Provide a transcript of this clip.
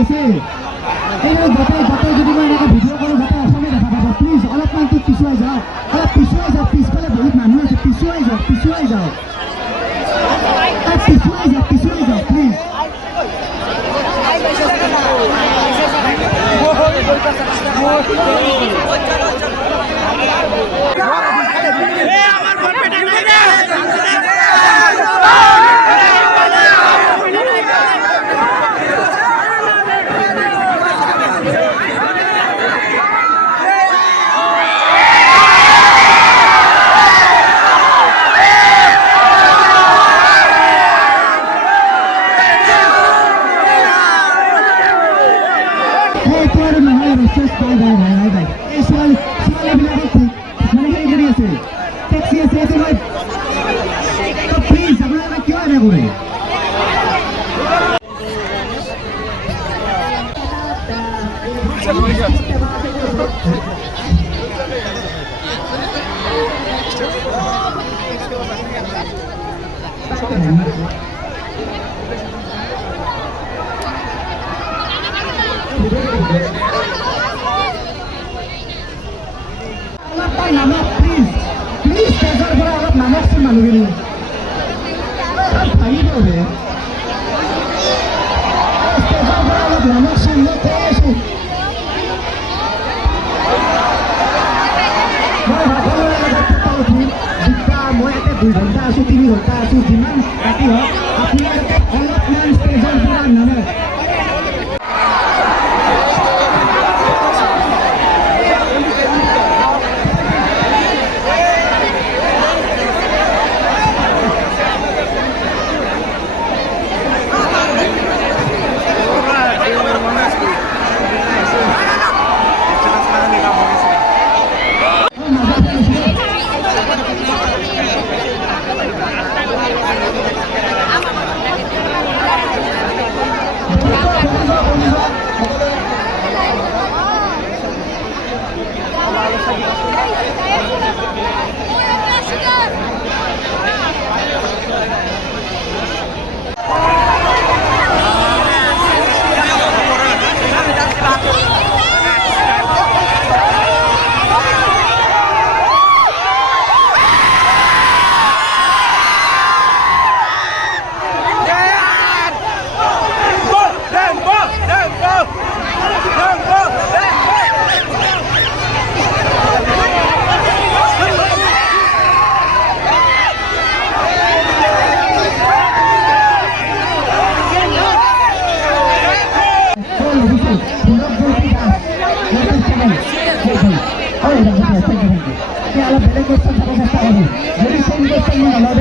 আছে এই যাতে যদি মই এনেকৈ ভিডিঅ' কৰোঁ যাতে অসমে দেখা পাব প্লিজ অলপমান পিছুৱাই যাওক পিছফালে বহুত মানুহ আছে পিছুৱাই যাওক পিছুৱাই যাওক প্লিজ প্লিজ আপোনালোকে কিয় এনে কৰে নামক প্লিজ ষ্টেজৰ পৰা অলপ নামকচোন মানুহখিনি ভাঙি পৰে ষ্টেজৰ পৰা অলপ নামকচোন মই কৈ আছোঁ মই ভাগৰ উঠিম মই ইয়াতে 2 ঘণ্টা আছোঁ 3 ঘণ্টা আছোঁ যিমান ৰাতি হওক আপোনালোকে অলপমান ষ্টেজৰ পৰা নামক অলপ বেলেগ বস্তু চাব চেষ্টা কৰোঁ যদি চেম বস্তু মই নলওঁ